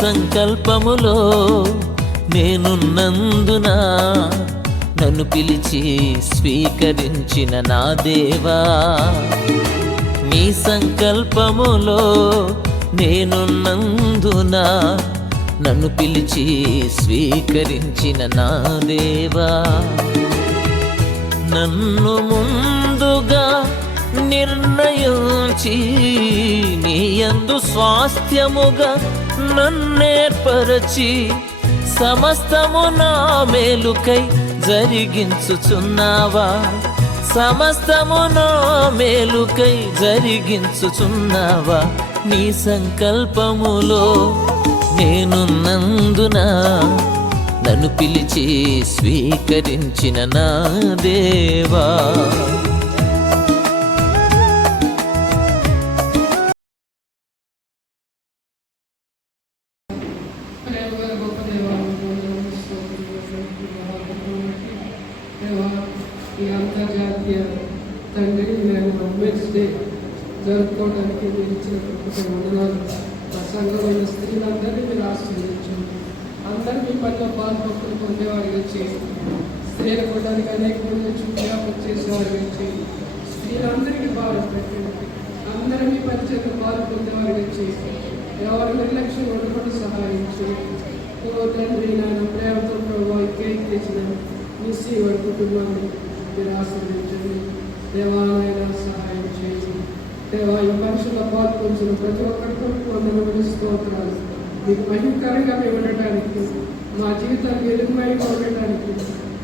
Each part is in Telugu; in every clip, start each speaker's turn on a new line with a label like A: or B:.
A: సంకల్పములో నేనున్నందున నన్ను పిలిచి స్వీకరించిన నా దేవా. నీ సంకల్పములో నేనున్నందున నన్ను పిలిచి స్వీకరించిన నా దేవా. నన్ను ముందుగా నిర్ణయించి నీ యందు స్వాస్థ్యముగా నన్నేర్పరచి సమస్తము నా మేలుకై జరిగించుచున్నావా? సమస్తము నా మేలుకై జరిగించుచున్నావా? నీ సంకల్పములో నేనున్నందున నన్ను పిలిచి స్వీకరించిన నా దేవా.
B: గొప్ప దేవా, దేవా, ఈ అంతర్జాతీయ తండ్రి నేను ఉమెన్స్ డే జరుపుకోవడానికి మీరు ఇచ్చిన కృపకి వందనాలు ఆ సంఘమైన స్త్రీలందరినీ మీరు ఆశీర్వదించండి అందరూ మీ పనిలో పాల్పొక్కులు పొందేవాడిగా చేయండి స్త్రీల కొట్టడానికి అనేక మంది చూపు వ్యాపం చేసేవాడిగా చేయండి స్త్రీలందరికీ బాగా పెట్టండి. అందరూ మీ పరిచయం పాలు పొందేవాడిగా చేయండి ఎవరు నిర్లక్ష్యం ఉండకుండా సహాయం చేయండి ఓ తండ్రి నాన్న ప్రేమతో ప్రభావ కేక్ నిస్సి వారి కుటుంబాన్ని మీరు ఆశ్రయించండి దేవాలయ సహాయం చేయండి దేవా ఈ పరీక్షలో పాల్పొంచిన ప్రతి ఒక్కరితో వందనములు స్తోత్రాలు మీకు భయంకరంగా మేము ఉండటానికి మా జీవితాన్ని వెలుగుమయంగా ఉండటానికి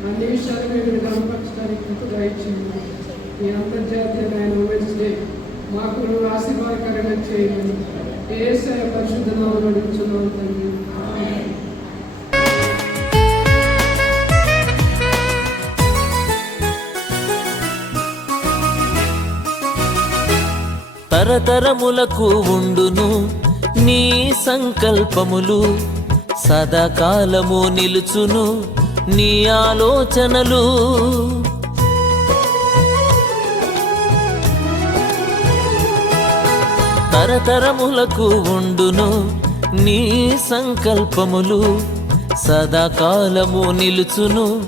B: అన్ని విషయాలు మేము కనపరచడానికి దయచేయండి. ఈ అంతర్జాతీయ నాయన ఉమెన్స్ మాకు నువ్వు ఆశీర్వాదకరంగా చేయండి ఏ పరిశుద్ధ నామములో అడుగుచున్నాం తండ్రి.
A: తరతరములకు ఉండును నీ సంకల్పములు. సదాకాలము నిలుచును నీ ఆలోచనలు. తరతరములకు ఉండును నీ సంకల్పములు. సదాకాలము నిలుచును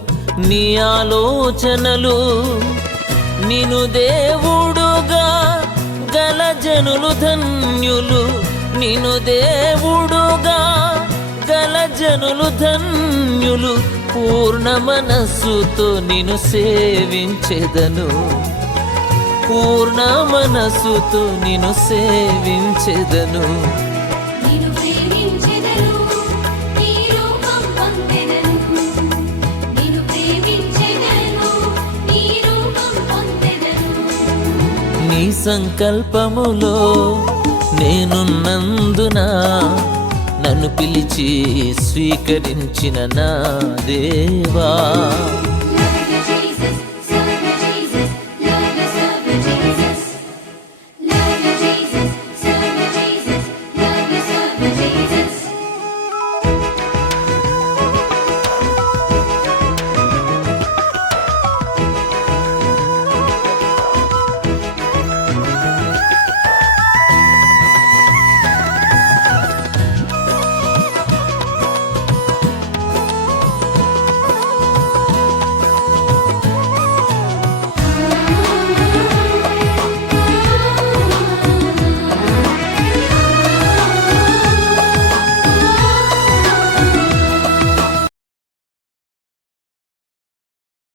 A: నీ ఆలోచనలు. నిను దేవుడు జనులు ధన్యులు నిను దేవుడుగా. గల జనులు ధన్యులు పూర్ణ మనస్సుతో నిను సేవించెదను. పూర్ణ మనస్సుతో నిను సేవించెదను. నీ సంకల్పములో నేనున్నందున నన్ను పిలిచి స్వీకరించిన నా దేవా.